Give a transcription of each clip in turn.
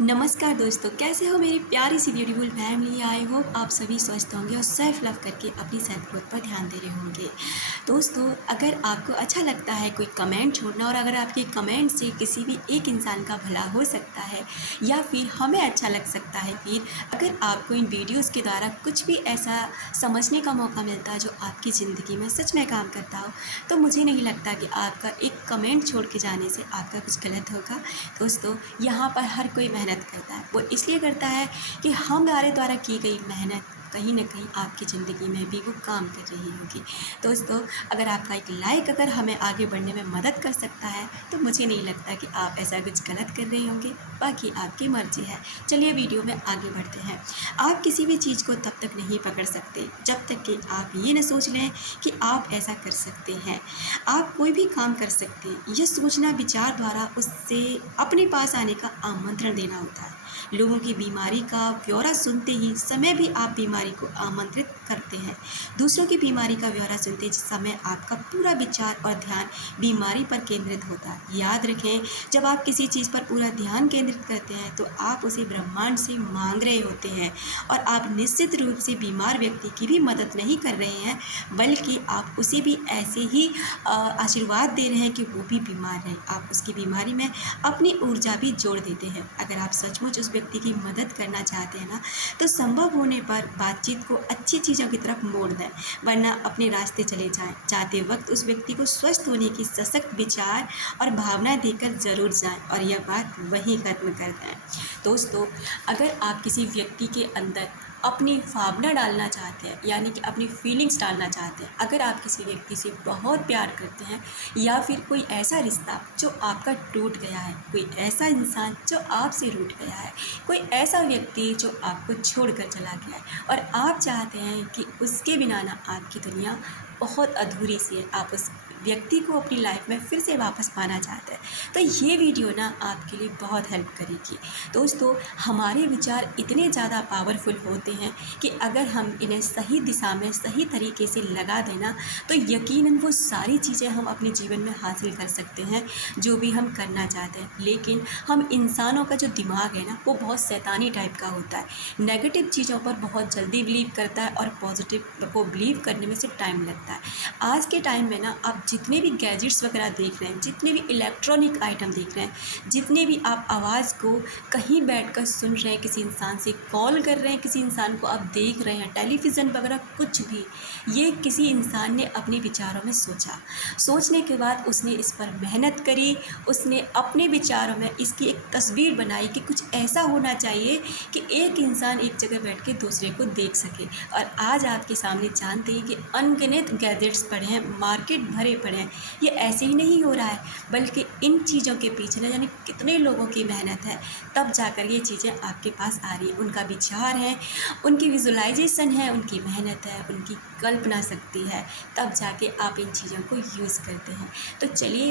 नमस्कार दोस्तों, कैसे हो मेरी प्यारी सी ब्यूटीफुल फैमिली। आई होप आप सभी स्वस्थ होंगे और सेल्फ लव करके अपनी सेल्फ ग्रोथ पर ध्यान दे रहे होंगे। दोस्तों, अगर आपको अच्छा लगता है कोई कमेंट छोड़ना और अगर आपके कमेंट से किसी भी एक इंसान का भला हो सकता है या फिर हमें अच्छा लग सकता है, फिर अगर आपको इन वीडियोज़ के द्वारा कुछ भी ऐसा समझने का मौका मिलता है जो आपकी ज़िंदगी में सच में काम करता हो, तो मुझे नहीं लगता कि आपका एक कमेंट छोड़ के जाने से आपका कुछ गलत होगा। दोस्तों, यहाँ पर हर कोई मेहनत करता है। वो इसलिए करता है कि हमारे द्वारा की गई मेहनत कहीं न कहीं आपकी ज़िंदगी में भी वो काम कर रही होगी। दोस्तों, अगर आपका एक लाइक अगर हमें आगे बढ़ने में मदद कर सकता है, तो मुझे नहीं लगता कि आप ऐसा कुछ गलत कर रहे होंगे। बाकी आपकी मर्ज़ी है। चलिए वीडियो में आगे बढ़ते हैं। आप किसी भी चीज़ को तब तक नहीं पकड़ सकते जब तक कि आप ये न सोच लें कि आप ऐसा कर सकते हैं। आप कोई भी काम कर सकते हैं। यह सोचना विचार द्वारा उससे अपने पास आने का आमंत्रण देना होता है। लोगों की बीमारी का ब्यौरा सुनते ही समय भी आप बीमारी को आमंत्रित करते हैं। दूसरों की बीमारी का ब्यौरा सुनते समय आपका पूरा विचार और ध्यान बीमारी पर केंद्रित होता है। याद रखें, जब आप किसी चीज़ पर पूरा ध्यान केंद्रित करते हैं तो आप उसे ब्रह्मांड से मांग रहे होते हैं और आप निश्चित रूप से बीमार व्यक्ति की भी मदद नहीं कर रहे हैं, बल्कि आप उसे भी ऐसे ही आशीर्वाद दे रहे हैं कि वो भी बीमार रहे। आप उसकी बीमारी में अपनी ऊर्जा भी जोड़ देते हैं। अगर आप सचमुच उस व्यक्ति की मदद करना चाहते हैं ना, तो संभव होने पर बातचीत को अच्छी चीज़ों की तरफ मोड़ दें, वरना अपने रास्ते चले जाएं। जाते वक्त उस व्यक्ति को स्वस्थ होने की सशक्त विचार और भावना देकर ज़रूर जाएं और यह बात वहीं खत्म कर दें। दोस्तों, अगर आप किसी व्यक्ति के अंदर अपनी भावना डालना चाहते हैं, यानी कि अपनी फीलिंग्स डालना चाहते हैं, अगर आप किसी व्यक्ति से बहुत प्यार करते हैं या फिर कोई ऐसा रिश्ता जो आपका टूट गया है, कोई ऐसा इंसान जो आपसे रूठ गया है, कोई ऐसा व्यक्ति जो आपको छोड़कर चला गया है और आप चाहते हैं कि उसके बिना ना आपकी दुनिया बहुत अधूरी सी है, आप उस व्यक्ति को अपनी लाइफ में फिर से वापस पाना चाहते हैं, तो ये वीडियो ना आपके लिए बहुत हेल्प करेगी। दोस्तों, हमारे विचार इतने ज़्यादा पावरफुल होते हैं कि अगर हम इन्हें सही दिशा में सही तरीके से लगा देना, तो यकीनन वो सारी चीज़ें हम अपने जीवन में हासिल कर सकते हैं जो भी हम करना चाहते हैं। लेकिन हम इंसानों का जो दिमाग है ना, वो बहुत शैतानी टाइप का होता है। नेगेटिव चीज़ों पर बहुत जल्दी बिलीव करता है और पॉजिटिव को बिलीव करने में से टाइम लगता है। आज के टाइम में ना आप जितने भी गैजेट्स वगैरह देख रहे हैं, जितने भी इलेक्ट्रॉनिक आइटम देख रहे हैं, जितने भी आप आवाज़ को कहीं बैठकर सुन रहे हैं, किसी इंसान से कॉल कर रहे हैं, किसी इंसान को आप देख रहे हैं, टेलीविज़न वगैरह कुछ भी, ये किसी इंसान ने अपने विचारों में सोचा। सोचने के बाद उसने इस पर मेहनत करी, उसने अपने विचारों में इसकी एक तस्वीर बनाई कि कुछ ऐसा होना चाहिए कि एक इंसान एक जगह बैठ के दूसरे को देख सके। और आज आपके सामने जानते हैं कि अनगिनत गैजेट्स पड़े हैं, मार्केट भरे पड़े हैं। ये ऐसे ही नहीं हो रहा है, बल्कि इन चीज़ों के पीछे न जाने कितने लोगों की मेहनत है, तब जाकर ये चीज़ें आपके पास आ रही हैं। उनका विचार है, उनकी विजुलाइजेशन है, उनकी मेहनत है, उनकी कल्पना शक्ति है, तब जाके आप इन चीज़ों को यूज़ करते हैं। तो चलिए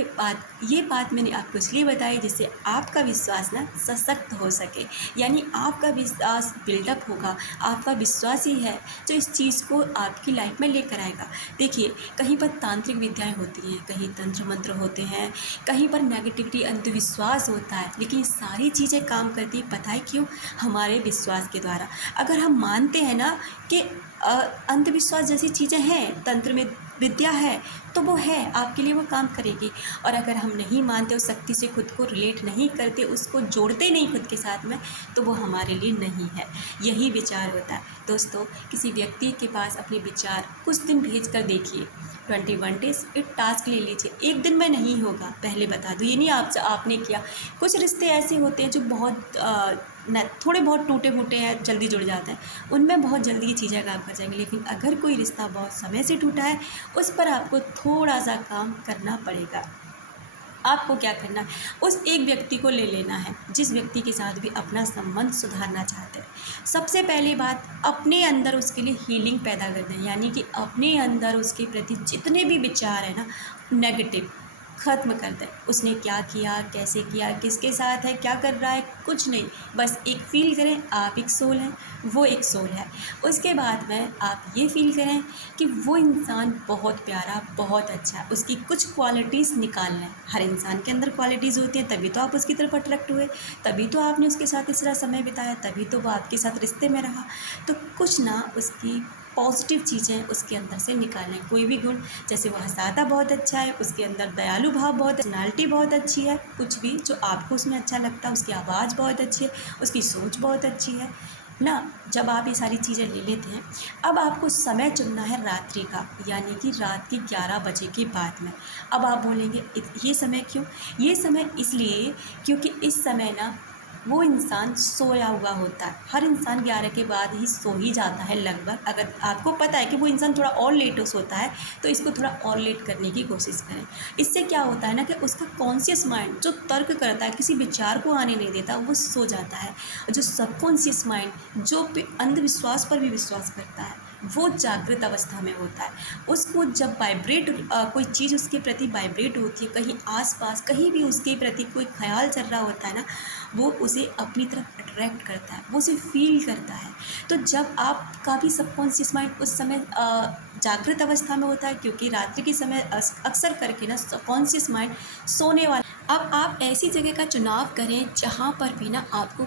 ये बात मैंने आपको इसलिए बताई जिससे आपका विश्वास ना सशक्त हो सके, यानी आपका विश्वास बिल्डअप होगा। आपका विश्वास ही है जो इस चीज़ को आपकी लाइफ में लेकर आएगा। देखिए, कहीं पर तांत्रिक विद्याएं होती हैं, कहीं तंत्र मंत्र होते हैं, कहीं पर नेगेटिविटी अंधविश्वास होता है, लेकिन ये सारी चीज़ें काम करती है, पता है क्यों? हमारे विश्वास के द्वारा। अगर हम मानते हैं ना कि अंधविश्वास जैसी चीज़ें हैं, तंत्र में विद्या है, तो वो है, आपके लिए वो काम करेगी। और अगर हम नहीं मानते, उस शक्ति से खुद को रिलेट नहीं करते, उसको जोड़ते नहीं खुद के साथ में, तो वो हमारे लिए नहीं है। यही विचार होता है। दोस्तों, किसी व्यक्ति के पास अपने विचार कुछ दिन भेज कर देखिए, 21 डेज़ एक टास्क ले लीजिए। एक दिन में नहीं होगा, पहले बता दूँ, ये नहीं आपने किया। कुछ रिश्ते ऐसे होते हैं जो बहुत थोड़े बहुत टूटे फूटे हैं, जल्दी जुड़ जाते हैं, उनमें बहुत जल्दी ये चीज़ें काम कर जाएंगी। लेकिन अगर कोई रिश्ता बहुत समय से टूटा है, उस पर आपको थोड़ा सा काम करना पड़ेगा। आपको क्या करना है, उस एक व्यक्ति को ले लेना है जिस व्यक्ति के साथ भी अपना संबंध सुधारना चाहते हैं। सबसे पहली बात, अपने अंदर उसके लिए हीलिंग पैदा कर दें, यानी कि अपने अंदर उसके प्रति जितने भी विचार है ना, नेगेटिव, ख़त्म कर दें। उसने क्या किया, कैसे किया, किसके साथ है, क्या कर रहा है, कुछ नहीं। बस एक फ़ील करें आप एक सोल हैं, वो एक सोल है। उसके बाद में आप ये फ़ील करें कि वो इंसान बहुत प्यारा, बहुत अच्छा है। उसकी कुछ क्वालिटीज़ निकाल लें। हर इंसान के अंदर क्वालिटीज़ होती हैं, तभी तो आप उसकी तरफ अट्रैक्ट हुए, तभी तो आपने उसके साथ इस तरह समय बिताया, तभी तो वो आपके साथ रिश्ते में रहा। तो कुछ ना उसकी पॉजिटिव चीज़ें उसके अंदर से निकालें। कोई भी गुण, जैसे वो हँसाता बहुत अच्छा है, उसके अंदर दयालु भाव बहुत, पर्सनालिटी बहुत अच्छी है, कुछ भी जो आपको उसमें अच्छा लगता है, उसकी आवाज़ बहुत अच्छी है, उसकी सोच बहुत अच्छी है ना। जब आप ये सारी चीज़ें ले लेते हैं, अब आपको समय चुनना है रात्रि का, यानी कि रात के 11 बजे के बाद में। अब आप बोलेंगे ये समय क्यों? ये समय इसलिए क्योंकि इस समय ना वो इंसान सोया हुआ होता है। हर इंसान 11 के बाद ही सो ही जाता है लगभग। अगर आपको पता है कि वो इंसान थोड़ा और लेट सोता है, तो इसको थोड़ा और लेट करने की कोशिश करें। इससे क्या होता है ना कि उसका कॉन्शियस माइंड जो तर्क करता है, किसी विचार को आने नहीं देता, वो सो जाता है। और जो सबकॉन्शियस माइंड जो अंधविश्वास पर भी विश्वास करता है, वो जागृत अवस्था में होता है। उसको जब कोई चीज़ उसके प्रति वाइब्रेट होती है, कहीं आसपास कहीं भी उसके प्रति कोई ख्याल चल रहा होता है ना, वो उसे अपनी तरफ अट्रैक्ट करता है, वो उसे फील करता है। तो जब आपका भी सबकॉन्शियस माइंड उस समय जागृत अवस्था में होता है, क्योंकि रात्रि के समय अक्सर करके ना सबकॉन्शियस माइंड सोने वाला। अब आप ऐसी जगह का चुनाव करें जहाँ पर भी ना आपको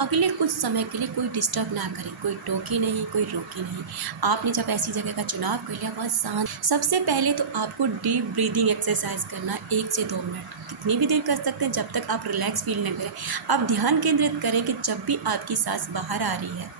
अगले कुछ समय के लिए कोई डिस्टर्ब ना करे, कोई टोके नहीं, कोई रोके नहीं। आपने जब ऐसी जगह का चुनाव कर लिया, बहुत शांत। सबसे पहले तो आपको डीप ब्रीदिंग एक्सरसाइज करना 1 से 2 मिनट, कितनी भी देर कर सकते हैं, जब तक आप रिलैक्स फील न करें। आप ध्यान केंद्रित करें कि जब भी आपकी सांस बाहर आ रही है,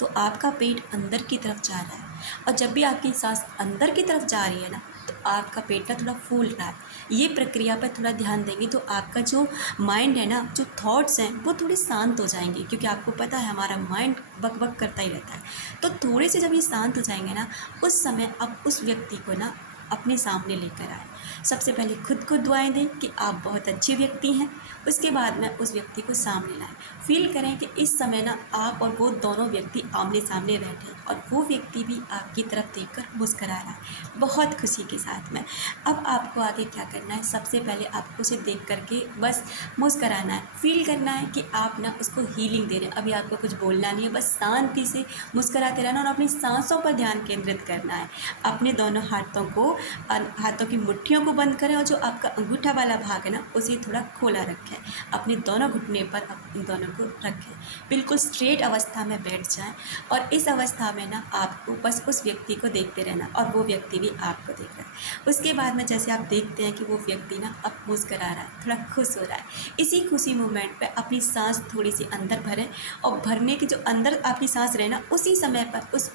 तो आपका पेट अंदर की तरफ जा रहा है, और जब भी आपकी सांस अंदर की तरफ जा रही है ना, तो आपका पेट ना थोड़ा फूल रहा है। ये प्रक्रिया पर थोड़ा ध्यान देंगे तो आपका जो माइंड है ना, जो थॉट्स हैं, वो थोड़े शांत हो जाएंगे, क्योंकि आपको पता है हमारा माइंड बक बक करता ही रहता है। तो थोड़े से जब ये शांत हो जाएंगे ना, उस समय अब उस व्यक्ति को ना अपने सामने लेकर आए। सबसे पहले खुद को दुआएं दें कि आप बहुत अच्छे व्यक्ति हैं। उसके बाद में उस व्यक्ति को सामने लाएं। फील करें कि इस समय ना आप और वो दोनों व्यक्ति आमने सामने बैठे, और वो व्यक्ति भी आपकी तरफ देखकर मुस्करा रहा है बहुत खुशी के साथ में। अब आपको आगे क्या करना है? सबसे पहले आपको उसे देख करके बस मुस्कराना है। फील करना है कि आप ना उसको हीलिंग दे रहे हैं। अभी आपको कुछ बोलना नहीं है, बस शांति से मुस्कराते रहना और अपनी सांसों पर ध्यान केंद्रित करना है। अपने दोनों हाथों की मुट्ठियों को बंद करें, और जो आपका अंगूठा वाला भाग है ना, उसे थोड़ा खोला रखें। अपने दोनों घुटने पर इन दोनों को रखें, बिल्कुल स्ट्रेट अवस्था में बैठ जाएं। और इस अवस्था में ना आपको बस उस व्यक्ति को देखते रहना, और वो व्यक्ति भी आपको देख रहा है। उसके बाद में जैसे आप देखते हैं कि वो व्यक्ति ना अब मुस्करा रहा है, थोड़ा खुश हो रहा है, इसी खुशी मोमेंट पे अपनी सांस थोड़ी सी अंदर भरें, और भरने की जो अंदर आपकी सांस रहे ना, उसी समय पर उस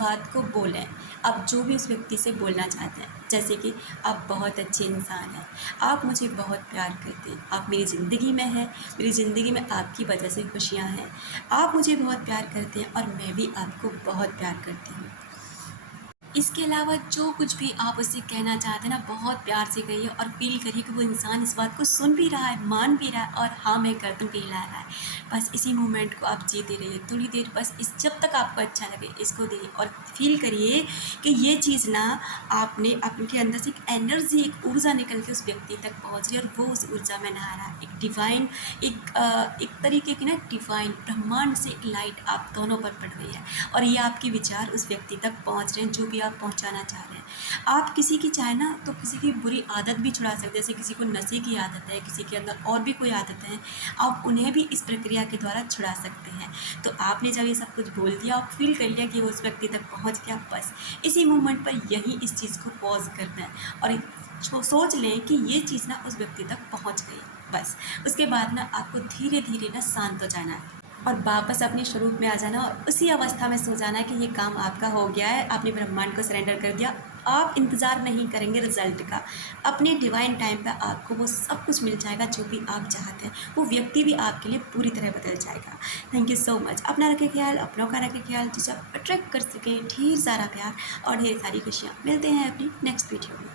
बात को बोलें। आप जो भी उस व्यक्ति से बोलना चाहते हैं, जैसे कि आप बहुत अच्छे इंसान हैं, आप मुझे बहुत प्यार करते हैं, आप मेरी ज़िंदगी में हैं, मेरी ज़िंदगी में आपकी वजह से खुशियाँ हैं, आप मुझे बहुत प्यार करते हैं और मैं भी आपको बहुत प्यार करती हूँ। इसके अलावा जो कुछ भी आप उससे कहना चाहते हैं ना, बहुत प्यार से कहिए, और फील करिए कि वो इंसान इस बात को सुन भी रहा है, मान भी रहा है, और हाँ मैं कर दूँ कहला रहा है। बस इसी मोमेंट को आप जीते रहिए थोड़ी देर, बस इस जब तक आपको अच्छा लगे इसको दिए, और फील करिए कि ये चीज़ ना आपने आपके अंदर से एक एनर्जी, एक ऊर्जा निकल के उस व्यक्ति तक पहुँच रही है, और वो उस ऊर्जा में नहा रहा है। एक डिवाइन, एक तरीके की ना डिवाइन ब्रह्मांड से एक लाइट आप दोनों पर पड़ रही है, और ये आपके विचार उस व्यक्ति तक पहुँच रहे हैं जो भी आप पहुंचाना चाह रहे हैं। आप किसी की चाहे ना तो किसी की बुरी आदत भी छुड़ा सकते हैं, जैसे किसी को नशे की आदत है, किसी के अंदर और भी कोई आदत है, आप उन्हें भी इस प्रक्रिया के द्वारा छुड़ा सकते हैं। तो आपने जब ये सब कुछ बोल दिया, आप फील कर लिया कि वो उस व्यक्ति तक पहुंच गया, बस इसी मोमेंट पर यही इस चीज़ को पॉज करना है, और सोच लें कि ये चीज़ ना उस व्यक्ति तक पहुँच गई। बस उसके बाद ना आपको धीरे धीरे ना शांत हो जाना है, और वापस अपने स्वरूप में आ जाना, और उसी अवस्था में सो जाना कि ये काम आपका हो गया है, आपने ब्रह्मांड को सरेंडर कर दिया। आप इंतज़ार नहीं करेंगे रिजल्ट का, अपने डिवाइन टाइम पे आपको वो सब कुछ मिल जाएगा जो भी आप चाहते हैं। वो व्यक्ति भी आपके लिए पूरी तरह बदल जाएगा। Thank you so much. अपना रखें ख्याल, अपनों का रखें ख्याल, जिसे अट्रैक्ट कर सकें ढेर सारा प्यार और ढेर सारी खुशियाँ। मिलते हैं अपनी नेक्स्ट वीडियो में।